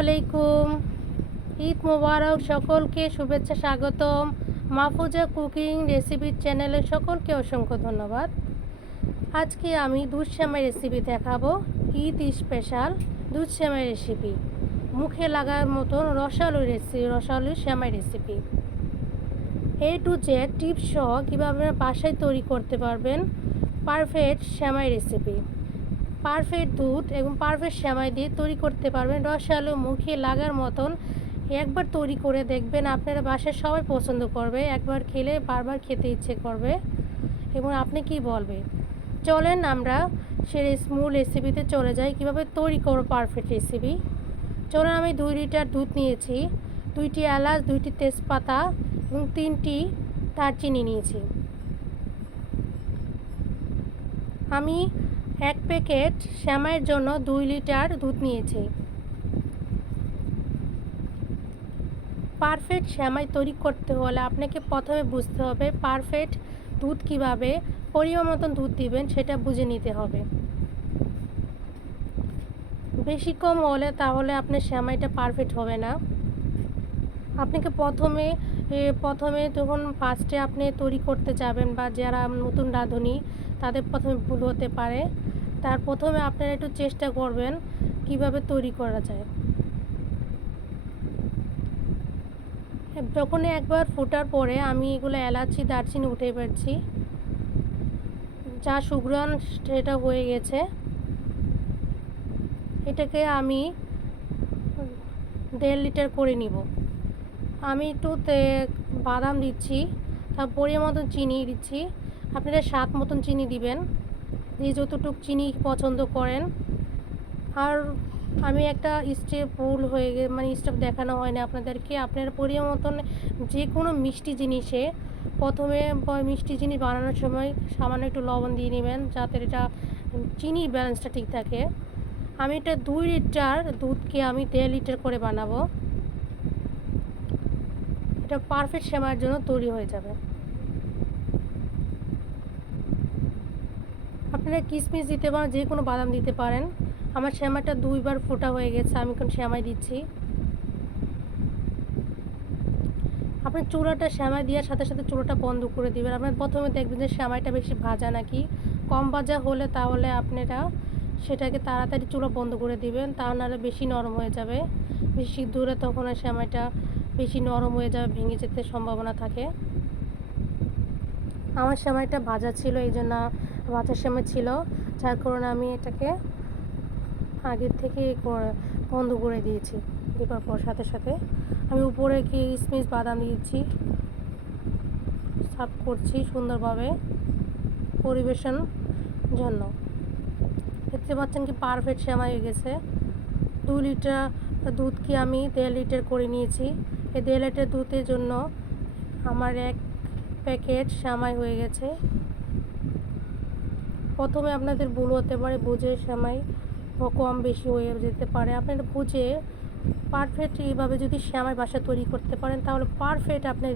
আলাইকুম। ঈদ মোবারক। সকলকে শুভেচ্ছা, স্বাগতম মাহফুজা কুকিং রেসিপি চ্যানেলে। সকলকে অসংখ্য ধন্যবাদ। আজকে আমি দুধ সেমাই রেসিপি দেখাবো। ঈদ স্পেশাল দুধ সেমাই রেসিপি, মুখে লাগার মতন রসালো সেমাই recipe. A to Z tips সহ কীভাবে বাসায় তৈরি করতে পারবেন পারফেক্ট সেমাই রেসিপি। পারফেক্ট দুধ এবং পারফেক্ট সেমাই দিয়ে তৈরি করতে পারবেন রসালো, মুখে লাগার মতন। একবার তৈরি করে দেখবেন, আপনারা বাসায় সবাই পছন্দ করবে। একবার খেলে বারবার খেতে ইচ্ছে করবে এবং আপনি কি বলবে। চলেন আমরা সেই মূল রেসিপিতে চলে যাই, কীভাবে তৈরি করবো পারফেক্ট রেসিপি। চলেন, আমি 2 লিটার দুধ নিয়েছি, 2টি এলাচ, 2টি তেজপাতা এবং 3টি দারচিনি নিয়েছি। আমি 1 প্যাকেট সেমাইয়ের জন্য 2 লিটার দুধ নিয়েছি। পারফেক্ট সেমাই তৈরি করতে হলে আপনাকে প্রথমে বুঝতে হবে পারফেক্ট দুধ কীভাবে পরিমাণ মতন দুধ দিবেন সেটা বুঝে নিতে হবে। বেশি কম হলে তাহলে আপনার সেমাইটা পারফেক্ট হবে না। আপনাকে প্রথমে যখন ফার্স্টে আপনি তৈরি করতে যাবেন বা যারা নতুন রাঁধুনি তাদের প্রথমে ভুল হতে পারে। তার প্রথমে আপনারা একটু চেষ্টা করবেন কিভাবে তৈরি করা যায়। যখন একবার ফোটার পরে আমি এগুলো এলাচি, দারচিনি উঠে পেরেছি, যা সুঘ্রাণ সেটা হয়ে গেছে। এটাকে আমি 1.5 লিটার করে নিব। আমি একটু বাদাম দিচ্ছি, তার পরিমাণ মতন চিনি দিচ্ছি। আপনারা স্বাদ মতন চিনি দিবেন, যে যতটুকু চিনি পছন্দ করেন। আর আমি একটা স্টেপ ভুল হয়ে স্টেপ দেখানো হয় না আপনাদেরকে। আপনারা পরিমাণ মতন যে কোনো মিষ্টি জিনিসে প্রথমে মিষ্টি জিনিস বানানোর সময় সামান্য একটু লবণ দিয়ে নেবেন, যাতে এটা চিনির ব্যালেন্সটা ঠিক থাকে। আমি এটা 2 লিটার দুধকে আমি 1.5 লিটার করে বানাবো। এটা পারফেক্ট সেমাইয়ের জন্য তৈরি হয়ে যাবে। আপনারা কিশমিশ দিতে পারেন, যে কোনো বাদাম দিতে পারেন। আমার সেমাইটা 2বার ফোটা হয়ে গেছে, আমি এখন সেমাই দিচ্ছি। আপনি চুলাটা সেমাই দেওয়ার সাথে সাথে চুলাটা বন্ধ করে দেবেন। আপনার প্রথমে দেখবেন যে সেমাইটা বেশি ভাজা নাকি কম ভাজা হলে তাহলে আপনারা সেটাকে তাড়াতাড়ি চুলা বন্ধ করে দিবেন, তা নাহলে বেশি নরম হয়ে যাবে। বেশি সিদ্ধ হলে তখন সেমাইটা বেশি নরম হয়ে যাবে, ভেঙে যেতে সম্ভাবনা থাকে। আমার সেমাইটা ভাজা ছিল, এই জন্য ভাজা সেমাই ছিল, যার কারণে আমি এটাকে আগের থেকে বন্ধ করে দিয়েছি। দেওয়ার পর সাথে সাথে আমি উপরে কিশমিশ বাদাম দিয়েছি, সার্ভ করছি সুন্দরভাবে পরিবেশন জন্য। দেখতে পাচ্ছেন কি পারফেক্ট সেমাই হয়ে গেছে। 2 লিটার দুধকে আমি 1.5 লিটার করে নিয়েছি। এই 1.5 লিটার দুধের জন্য আমার 1 প্যাকেট সেমাই হয়ে গেছে। প্রথমে আপনাদের ভুল হতে পারে, বুঝে সেমাই কম বেশি হয়ে যেতে পারে। আপনারা বুঝে পারফেক্ট এইভাবে যদি সেমাই বাসা তৈরি করতে পারেন তাহলে পারফেক্ট আপনার